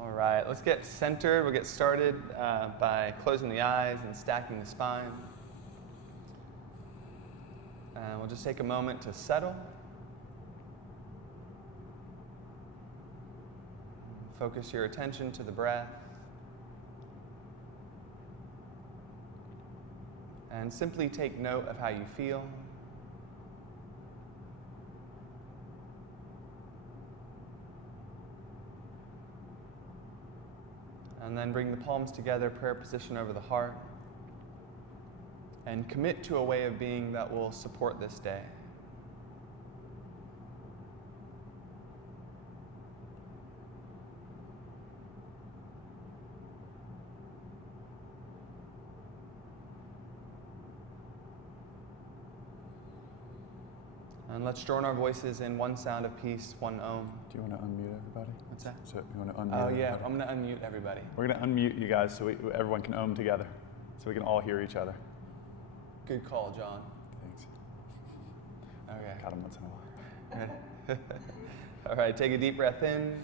All right, let's get centered. We'll get started by closing the eyes and stacking the spine. And we'll just take a moment to settle. Focus your attention to the breath. And simply take note of how you feel. And then bring the palms together, prayer position over the heart. And commit to a way of being that will support this day. And let's join our voices in one sound of peace, one Om. Do you want to unmute everybody? What's that? So you want to unmute Oh yeah, everybody? I'm going to unmute everybody. We're going to unmute you guys so everyone can Om together, so we can all hear each other. Good call, John. Thanks. Okay. Got him once in a while. All right, take a deep breath in.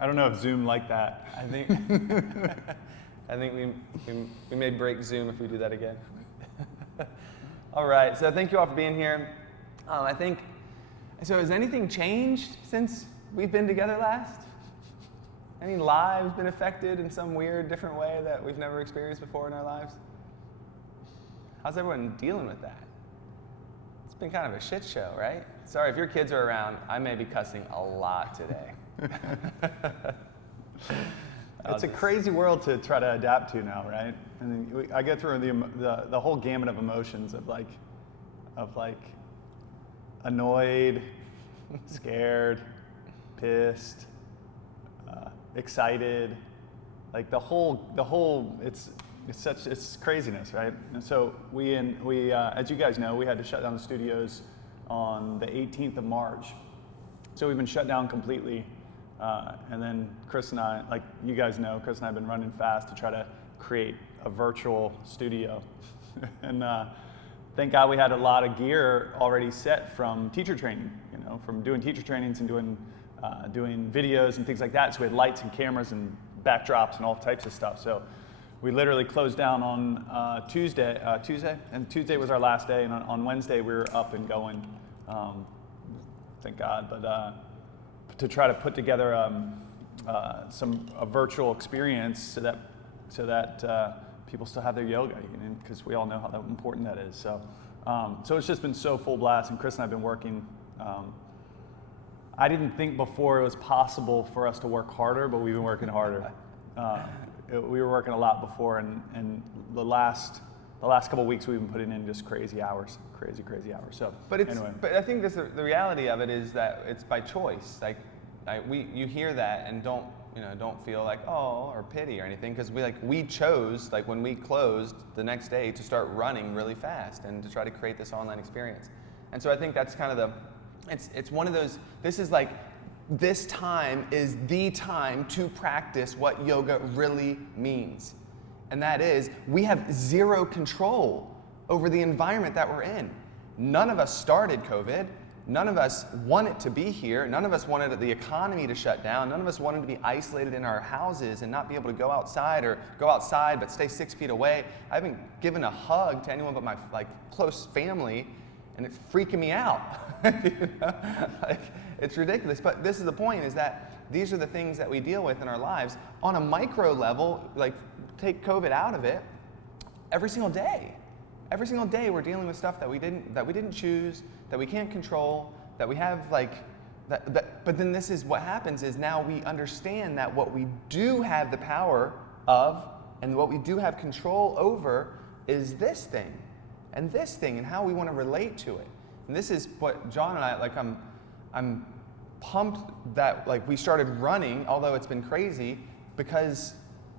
I don't know if Zoom liked that. I think I think we may break Zoom if we do that again. All right, so thank you all for being here. So has anything changed since we've been together last? Any lives been affected in some weird, different way that we've never experienced before in our lives? How's everyone dealing with that? It's been kind of a shit show, right? Sorry, if your kids are around, I may be cussing a lot today. It's a crazy world to try to adapt to now, right? And then I go through the whole gamut of emotions of like annoyed, scared, pissed, excited, like the whole it's craziness, right? And so we as you guys know, we had to shut down the studios on the 18th of March. So we've been shut down completely. And then Chris and I, like you guys know, Chris and I have been running fast to try to create a virtual studio. And thank God we had a lot of gear already set from teacher training, from doing teacher trainings and doing videos and things like that. So we had lights and cameras and backdrops and all types of stuff. So we literally closed down on Tuesday, and Tuesday was our last day. And on Wednesday we were up and going, thank God. But to try to put together a virtual experience so that people still have their yoga, because we all know how important that is. So it's just been so full blast, and Chris and I have been working. I didn't think before it was possible for us to work harder, but we've been working harder. We were working a lot before, and the last couple of weeks we've been putting in just crazy hours. So, but I think the reality of it is that it's by choice. You hear that and don't feel like or pity or anything, because we chose, when we closed the next day, to start running really fast and to try to create this online experience. And so I think that's kind of it's one of those. This time is the time to practice what yoga really means. And that is, we have zero control over the environment that we're in. None of us started COVID. None of us want it to be here. None of us wanted the economy to shut down. None of us wanted to be isolated in our houses and not be able to go outside, or go outside but stay 6 feet away. I haven't given a hug to anyone but my close family, and it's freaking me out. It's ridiculous. But this is the point, is that these are the things that we deal with in our lives on a micro level. Take COVID out of it, every single day. Every single day we're dealing with stuff that we didn't choose, that we can't control, that we have but then this is what happens, is now we understand that what we do have the power of and what we do have control over is this thing and how we want to relate to it. And this is what John and I, I'm pumped that we started running, although it's been crazy, because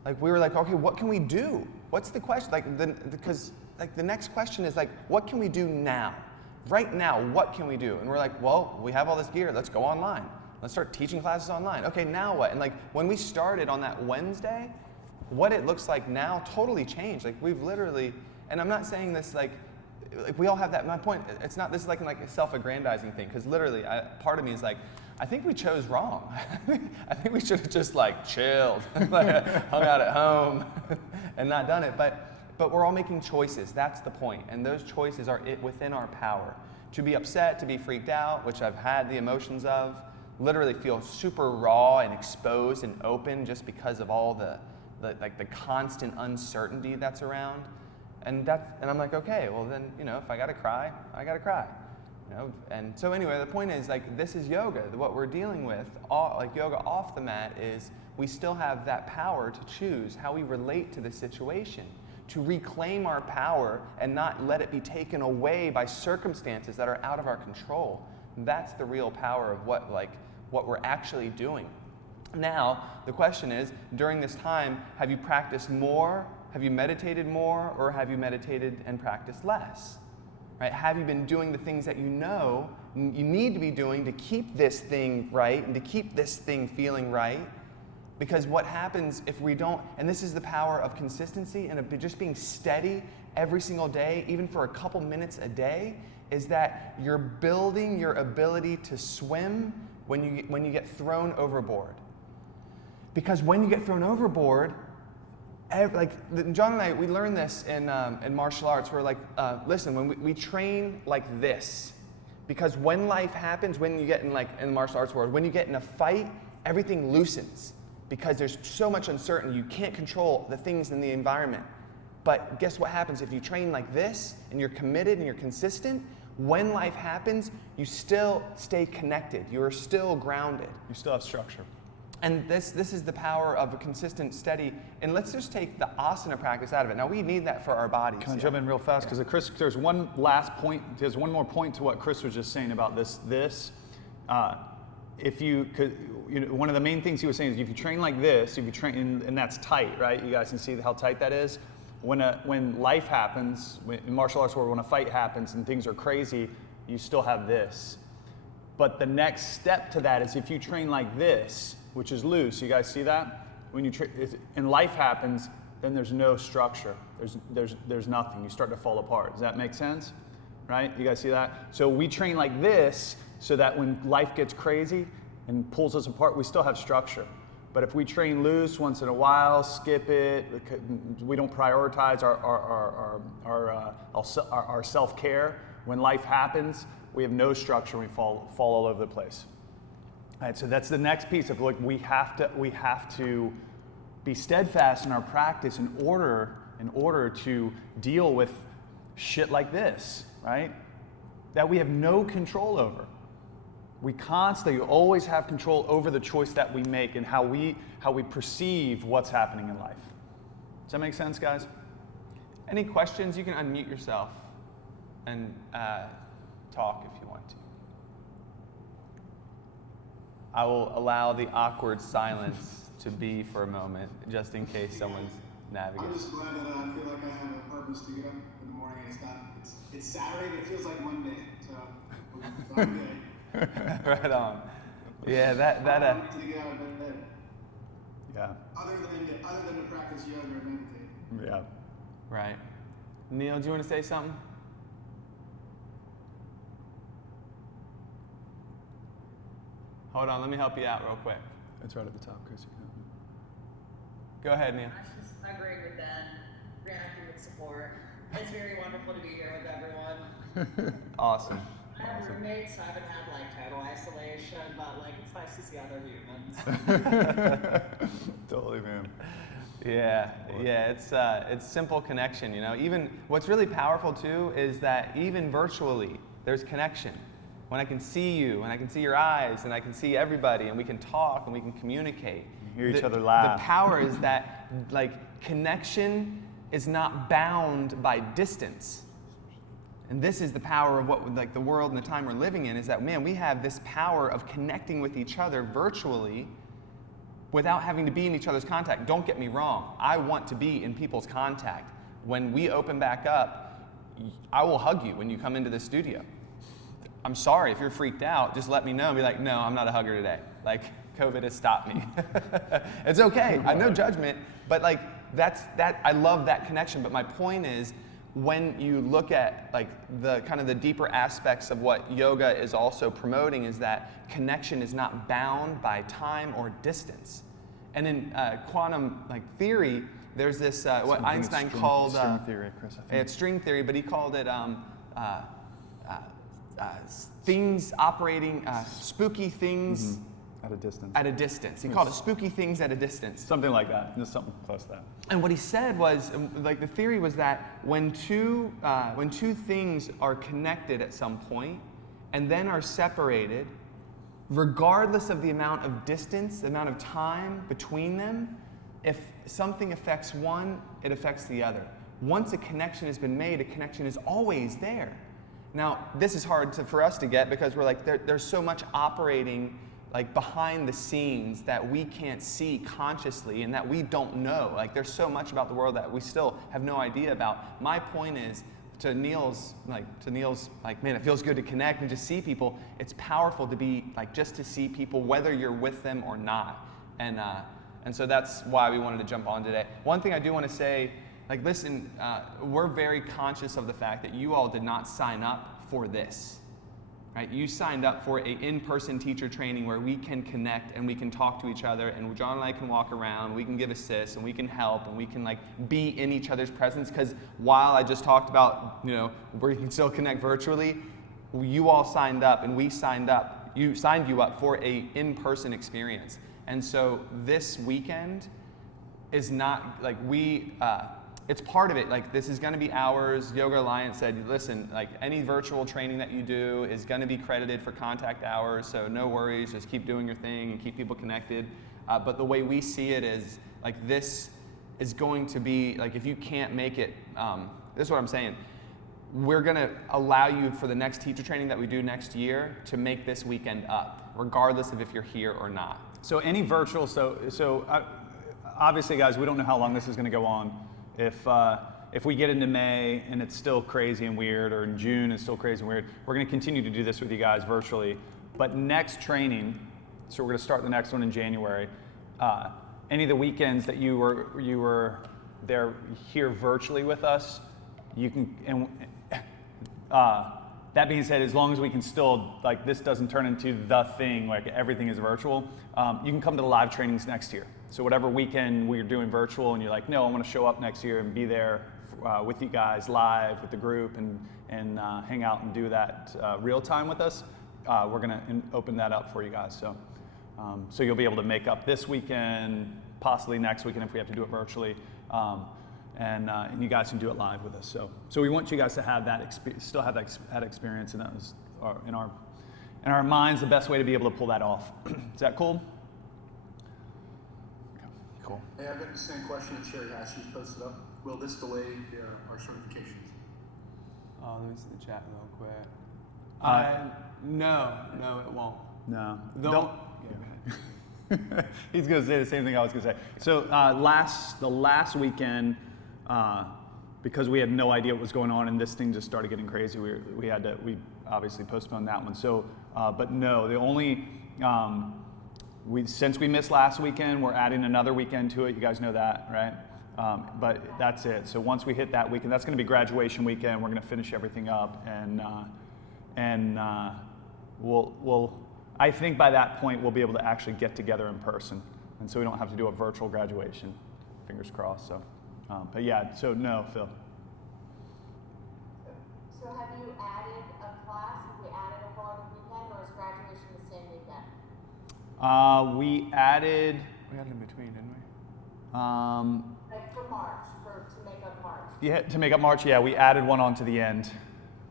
Like we were like, okay, what can we do? What's the question? Because the next question is like, what can we do now? Right now, what can we do? And we're like, well, we have all this gear. Let's go online. Let's start teaching classes online. Okay, now what? And like when we started on that Wednesday, what it looks like now totally changed. Like we've literally, and I'm not saying this like we all have that. My point, it's not, this is like a self-aggrandizing thing, because literally, part of me is like, I think we chose wrong. I think we should have just like chilled, like, hung out at home, and not done it. But we're all making choices. That's the point. And those choices are within our power. To be upset, to be freaked out, which I've had the emotions of, literally feel super raw and exposed and open just because of all the constant uncertainty that's around. And I'm like, okay, well then, if I gotta cry, I gotta cry. And so anyway, the point is like, this is yoga. What we're dealing with, like yoga off the mat, is we still have that power to choose how we relate to the situation, to reclaim our power and not let it be taken away by circumstances that are out of our control. That's the real power of what we're actually doing. Now, the question is, during this time, have you practiced more? Have you meditated more? Or have you meditated and practiced less? Right? Have you been doing the things that you know you need to be doing to keep this thing right and to keep this thing feeling right? Because what happens if we don't, and this is the power of consistency and of just being steady every single day, even for a couple minutes a day, is that you're building your ability to swim when you get thrown overboard. Because when you get thrown overboard, John and I, we learned this in martial arts. We're like, listen, when we train like this, because when life happens, when you get in the martial arts world, when you get in a fight, everything loosens. Because there's so much uncertainty, you can't control the things in the environment. But guess what happens if you train like this, and you're committed and you're consistent? When life happens, you still stay connected. You are still grounded. You still have structure. And this is the power of a consistent, steady, and let's just take the asana practice out of it. Now we need that for our bodies. Can I jump in real fast? Because Chris, there's one last point, there's one more point to what Chris was just saying about this. If you could, one of the main things he was saying is if you train like this, if you train, and that's tight, right? You guys can see how tight that is. When life happens, in martial arts world, when a fight happens and things are crazy, you still have this. But the next step to that is if you train like this, which is loose. You guys see that? When and life happens, then there's no structure. There's nothing. You start to fall apart. Does that make sense? Right? You guys see that? So we train like this so that when life gets crazy and pulls us apart, we still have structure. But if we train loose once in a while, skip it, we don't prioritize our self-care. When life happens, we have no structure. We fall all over the place. All right, so that's the next piece of we have to be steadfast in our practice in order to deal with shit like this, right? That we have no control over. We constantly always have control over the choice that we make and how we perceive what's happening in life. Does that make sense, guys? Any questions? You can unmute yourself and talk if you want to. I will allow the awkward silence to be for a moment, just in case someone's navigating. I'm just glad that I feel like I have a purpose to get up in the morning. It's Saturday, but it feels like Monday, so I'm good. Right on. Yeah, I need to get out of bed. Yeah. Other than to practice yoga or meditate. Yeah. Right. Neil, do you want to say something? Hold on, let me help you out real quick. It's right at the top, Chris. Go ahead, Neil. I just agree with Ben, reacting with support. It's very wonderful to be here with everyone. Awesome. I have roommates, so I haven't had total isolation, but it's nice to see other humans. Totally, man. Yeah, it's simple connection, Even what's really powerful too is that even virtually, there's connection. When I can see you, and I can see your eyes, and I can see everybody, and we can talk, and we can communicate. You hear each other laugh. The power is that, connection is not bound by distance. And this is the power of what, the world and the time we're living in, is that, man, we have this power of connecting with each other virtually without having to be in each other's contact. Don't get me wrong. I want to be in people's contact. When we open back up, I will hug you when you come into the studio. I'm sorry if you're freaked out, just let me know and be like, no, I'm not a hugger today. Like, COVID has stopped me. It's okay, I no judgment, but like, I love that connection. But my point is, when you look at like the kind of the deeper aspects of what yoga is also promoting, is that connection is not bound by time or distance. And in quantum like theory, there's this what Einstein called string theory, Chris. I think. it's string theory, but he called it things operating, spooky things At a distance. at a distance. He called it spooky things at a distance. Something like that. Just something close to that. And what he said was, like the theory was that when two things are connected at some point and then are separated, regardless of the amount of distance, the amount of time between them, if something affects one, it affects the other. Once a connection has been made, a connection is always there. Now, this is hard for us to get because we're like, there's so much operating like behind the scenes that we can't see consciously and that we don't know. Like there's so much about the world that we still have no idea about. My point is, to Neil's, man, it feels good to connect and just see people. It's powerful to be like, just to see people, whether you're with them or not. And so that's why we wanted to jump on today. One thing I do want to say, like, listen, we're very conscious of the fact that you all did not sign up for this. Right? You signed up for an in-person teacher training where we can connect and we can talk to each other, and John and I can walk around, we can give assists, and we can help, and we can like be in each other's presence. Because while I just talked about, where you can still connect virtually, you all signed up and we signed up. You signed you up for a in-person experience. And so this weekend is not like it's part of it. Like, this is going to be ours. Yoga Alliance said, listen, like any virtual training that you do is going to be credited for contact hours, so no worries, just keep doing your thing and keep people connected. But the way we see it is, like, this is going to be, like, if you can't make it, this is what I'm saying, we're going to allow you for the next teacher training that we do next year to make this weekend up, regardless of if you're here or not. So any virtual, obviously, guys, we don't know how long this is going to go on. If we get into May and it's still crazy and weird, or in June it's still crazy and weird, we're going to continue to do this with you guys virtually. But next training, so we're going to start the next one in January. Any of the weekends that you were there here virtually with us, you can. And that being said, as long as we can still, like, this doesn't turn into the thing, like everything is virtual, you can come to the live trainings next year. So whatever weekend we're doing virtual and you're like, no, I want to show up next year and be there with you guys live with the group and hang out and do that real time with us, we're going to open that up for you guys. So you'll be able to make up this weekend, possibly next weekend if we have to do it virtually, and you guys can do it live with us. So we want you guys to have that still have that experience, and that was in our minds the best way to be able to pull that off. Is that cool? Cool. Hey, I've got the same question that Sherry asked. She's posted up. Will this delay our certifications? Oh, let me see the chat real quick. No, it won't. No. Don't. He's going to say the same thing I was going to say. So the last weekend, because we had no idea what was going on and this thing just started getting crazy, we obviously postponed that one. So, but no, the only since we missed last weekend, we're adding another weekend to it. You guys know that, right? But that's it. So once we hit that weekend, that's going to be graduation weekend. We're going to finish everything up, and we'll. I think by that point we'll be able to actually get together in person, and so we don't have to do a virtual graduation. Fingers crossed. So, but yeah. So no, Phil. So have you added a class? Have we added a whole other weekend, or is graduation the same weekend? We added. We had it in between, didn't we? Like for March, to make up March. Yeah, to make up March. Yeah, we added one on to the end.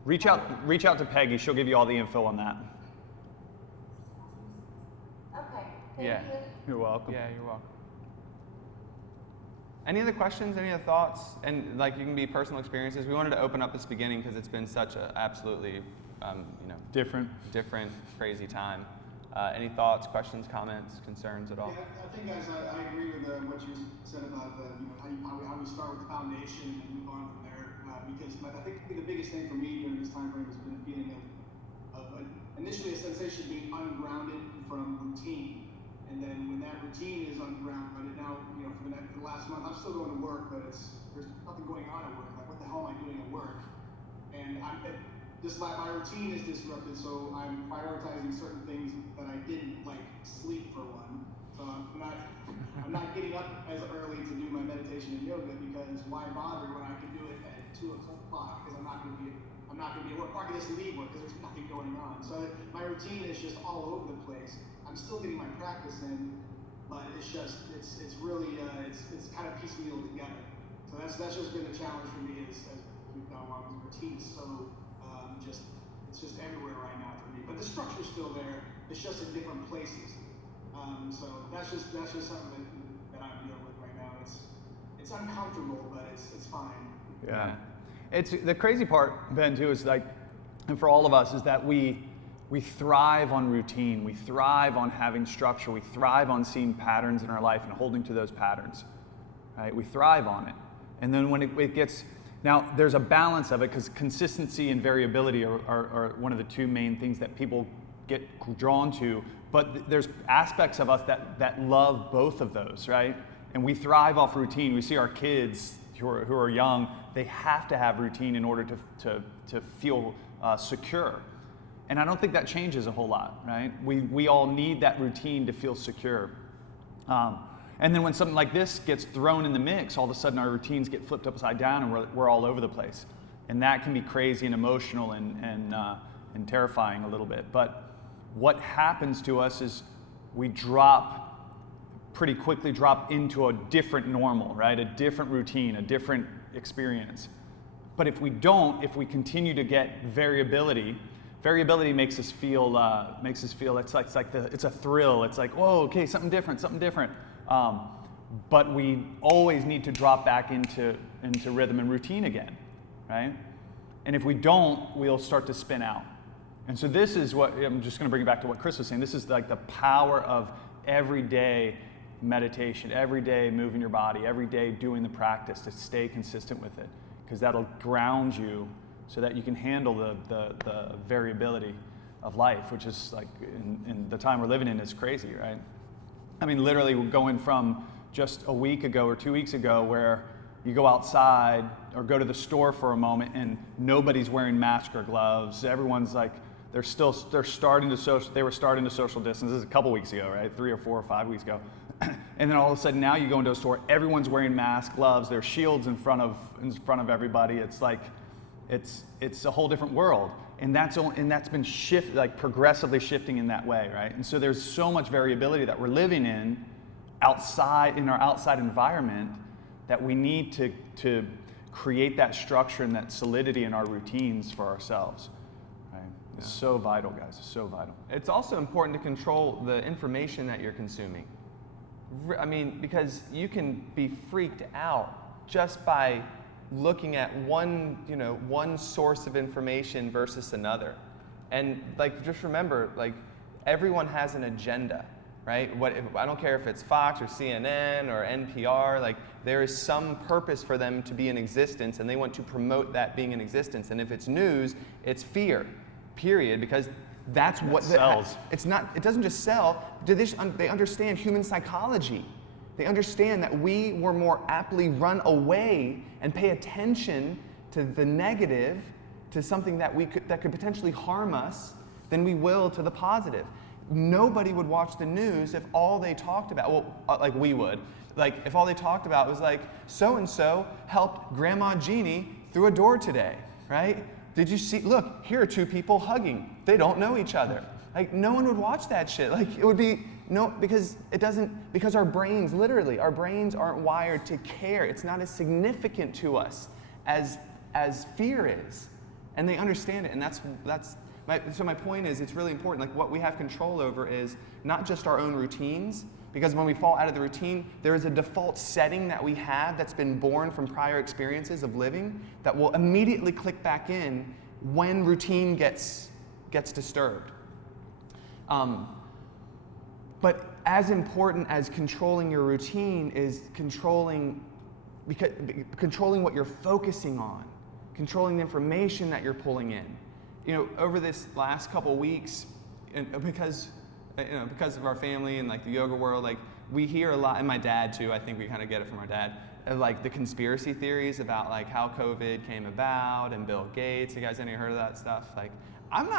Reach out to Peggy. She'll give you all the info on that. Okay. Yeah. Thank you. You're welcome. Yeah, you're welcome. Any other questions? Any other thoughts? And like, you can be personal experiences. We wanted to open up this beginning because it's been such a absolutely, Different, crazy time. Any thoughts, questions, comments, concerns at all? Yeah, I think, guys, I agree with what you said about how we start with the foundation and move on from there. Because I think the biggest thing for me during this time frame has been a feeling of initially a sensation of being ungrounded from routine. And then when that routine is ungrounded, now, for the last month, I'm still going to work, but there's nothing going on at work. Like, what the hell am I doing at work? And my routine is disrupted, so I'm prioritizing certain things that I didn't, like sleep for one. So I'm not getting up as early to do my meditation and yoga, because why bother when I can do it at 2 o'clock, because I'm not going to be at work, or I can just leave work because there's nothing going on. So my routine is just all over the place. I'm still getting my practice in, but it's really it's kind of piecemeal together. So that's just been a challenge for me as we've gone along. The routine's so it's just everywhere right now for me. But the structure's still there. It's just in different places. So that's just something that I'm dealing with right now. It's uncomfortable, but it's fine. Yeah. It's the crazy part, Ben, too, is like, and for all of us, is that we thrive on routine. We thrive on having structure. We thrive on seeing patterns in our life and holding to those patterns, right? We thrive on it. And then when it gets, now there's a balance of it, because consistency and variability are one of the two main things that people get drawn to. But there's aspects of us that love both of those, right? And we thrive off routine. We see our kids who are young, they have to have routine in order to feel secure. And I don't think that changes a whole lot, right? We all need that routine to feel secure. And then when something like this gets thrown in the mix, all of a sudden our routines get flipped upside down and we're all over the place. And that can be crazy and emotional and terrifying a little bit. But what happens to us is we pretty quickly drop into a different normal, right? A different routine, a different experience. But if we continue to get variability makes us feel it's a thrill. It's like, whoa, okay, something different. But we always need to drop back into rhythm and routine again, right? And if we don't, we'll start to spin out. And so this is what, I'm just going to bring it back to what Chris was saying. This is like the power of everyday meditation, every day moving your body, every day doing the practice to stay consistent with it, because that'll ground you so that you can handle the variability of life, which is like in the time we're living in is crazy, right? I mean, literally we're going from just a week ago or 2 weeks ago where you go outside or go to the store for a moment and nobody's wearing mask or gloves. Everyone's like, they were starting to social distance. This is a couple weeks ago, right? 3 or 4 or 5 weeks ago. And then all of a sudden now you go into a store, everyone's wearing masks, gloves, there's shields in front of everybody. It's like, it's a whole different world. And that's been progressively shifting in that way, right? And so there's so much variability that we're living in our outside environment that we need to create that structure and that solidity in our routines for ourselves. Right? It's so vital, guys. It's so vital. It's also important to control the information that you're consuming. I mean, because you can be freaked out just by looking at one source of information versus another. And just remember, everyone has an agenda, right? I don't care if it's Fox or CNN or NPR, there is some purpose for them to be in existence, and they want to promote that being in existence. And if it's news, it's fear, period, because that's what sells. It doesn't just sell. They understand human psychology. They understand that we were more aptly run away and pay attention to the negative, to something that could potentially harm us, than we will to the positive. Nobody would watch the news if all they talked about, we would, if all they talked about was so-and-so helped Grandma Jeannie through a door today, right? Did you see, look, here are 2 people hugging. They don't know each other. No one would watch that shit. It would be, because our brains aren't wired to care. It's not as significant to us as fear is. And they understand it, and so my point is, it's really important. What we have control over is not just our own routines, because when we fall out of the routine, there is a default setting that we have that's been born from prior experiences of living that will immediately click back in when routine gets disturbed. But as important as controlling your routine is controlling what you're focusing on, controlling the information that you're pulling in. You know, over this last couple weeks, and because of our family and like the yoga world, like we hear a lot, and my dad too, I think we kind of get it from our dad, of like the conspiracy theories about like how COVID came about and Bill Gates. You guys any heard of that stuff? Like, I'm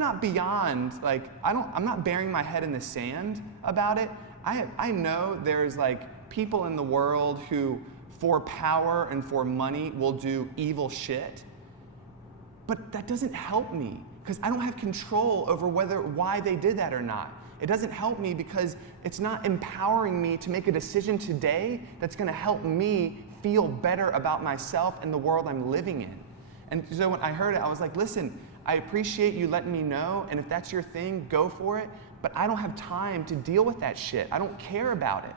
not beyond, like, I'm not burying my head in the sand about it. I know there's like people in the world who, for power and for money, will do evil shit. But that doesn't help me because I don't have control over why they did that or not. It doesn't help me because it's not empowering me to make a decision today that's going to help me feel better about myself and the world I'm living in. And so when I heard it, I was like, listen, I appreciate you letting me know, and if that's your thing, go for it, but I don't have time to deal with that shit. I don't care about it.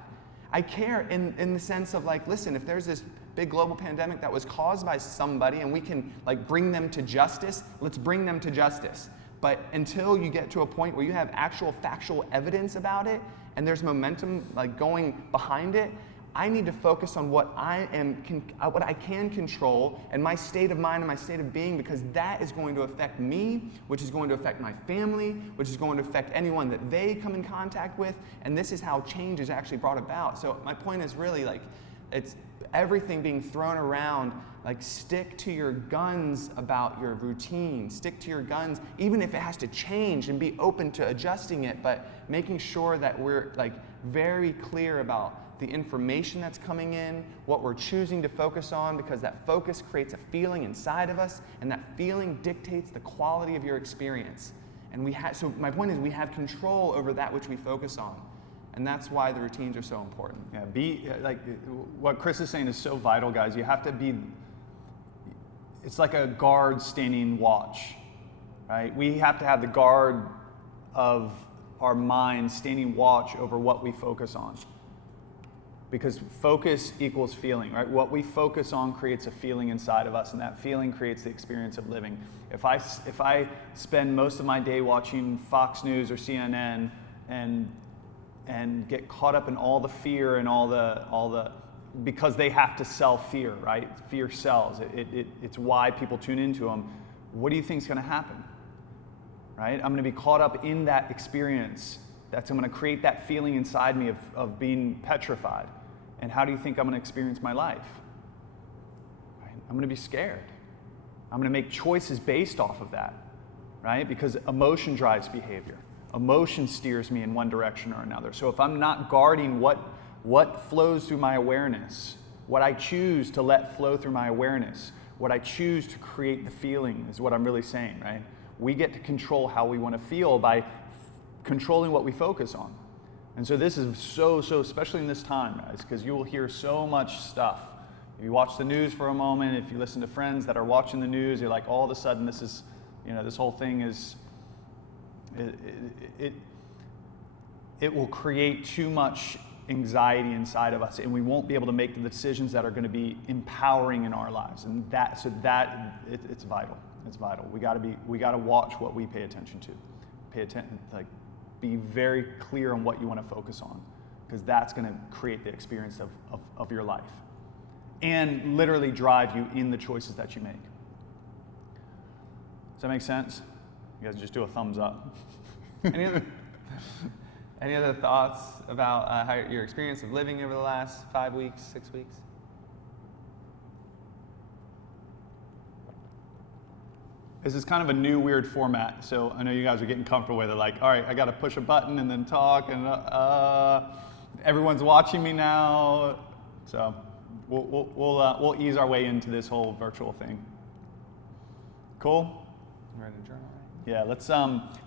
I care in the sense of like, listen, if there's this big global pandemic that was caused by somebody and we can like bring them to justice, let's bring them to justice. But until you get to a point where you have actual factual evidence about it and there's momentum like going behind it, I need to focus on what I can control and my state of mind and my state of being, because that is going to affect me, which is going to affect my family, which is going to affect anyone that they come in contact with, and this is how change is actually brought about. So my point is really like, it's everything being thrown around, like stick to your guns about your routine, stick to your guns, even if it has to change, and be open to adjusting it, but making sure that we're like very clear about the information that's coming in, what we're choosing to focus on, because that focus creates a feeling inside of us, and that feeling dictates the quality of your experience. And so my point is we have control over that which we focus on. And that's why the routines are so important. Yeah, like what Chris is saying is so vital, guys. You have to be, it's like a guard standing watch, right? We have to have the guard of our mind standing watch over what we focus on. Because focus equals feeling, right? What we focus on creates a feeling inside of us, and that feeling creates the experience of living. If I spend most of my day watching Fox News or CNN and get caught up in all the fear and all the because they have to sell fear, right? Fear sells. It's why people tune into them. What do you think is going to happen, right? I'm going to be caught up in that experience. I'm going to create that feeling inside me of being petrified. And how do you think I'm going to experience my life? Right? I'm going to be scared. I'm going to make choices based off of that, right? Because emotion drives behavior. Emotion steers me in one direction or another. So if I'm not guarding what flows through my awareness, what I choose to let flow through my awareness, what I choose to create the feeling is what I'm really saying, right? We get to control how we want to feel by controlling what we focus on. And so this is so, especially in this time, guys, because you will hear so much stuff. If you watch the news for a moment, if you listen to friends that are watching the news, you're like, all of a sudden this is, this whole thing is, it will create too much anxiety inside of us, and we won't be able to make the decisions that are going to be empowering in our lives. And it's vital. It's vital. We got to watch what we pay attention to. Pay attention, be very clear on what you want to focus on, because that's going to create the experience of your life and literally drive you in the choices that you make. Does that make sense? You guys just do a thumbs up. Any other thoughts about how your experience of living over the last 5 weeks, 6 weeks? This is kind of a new, weird format, so I know you guys are getting comfortable with it. Like, all right, I got to push a button and then talk, and everyone's watching me now. So we'll ease our way into this whole virtual thing. Cool? You ready to journal? Yeah, let's.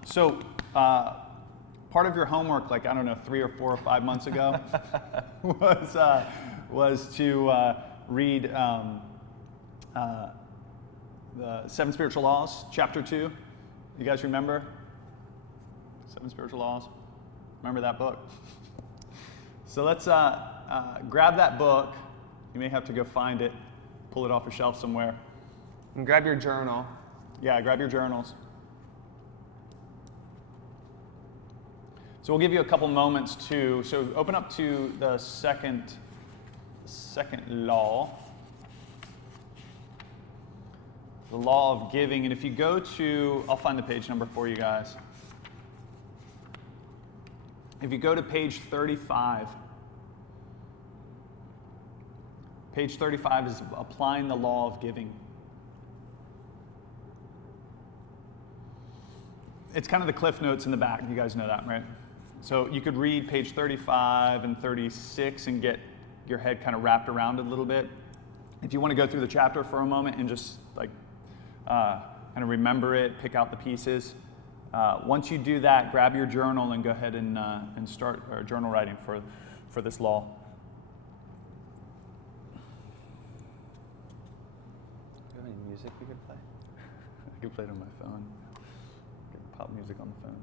So part of your homework, 3 or 4 or 5 months ago, was to read. The 7 Spiritual Laws, Chapter 2. You guys remember? 7 Spiritual Laws. Remember that book? So let's grab that book. You may have to go find it, pull it off a shelf somewhere. And grab your journal. Yeah, grab your journals. So we'll give you a couple moments so open up to the second law. The law of giving. And if you go to, I'll find the page number for you guys. If you go to page 35, page 35 is applying the law of giving. It's kind of the cliff notes in the back. You guys know that, right? So you could read page 35 and 36 and get your head kind of wrapped around it a little bit. If you want to go through the chapter for a moment and just like kind of remember it, pick out the pieces. Once you do that, grab your journal and go ahead and start journal writing for this law. Do you have any music you could play? I can play it on my phone. Get pop music on the phone.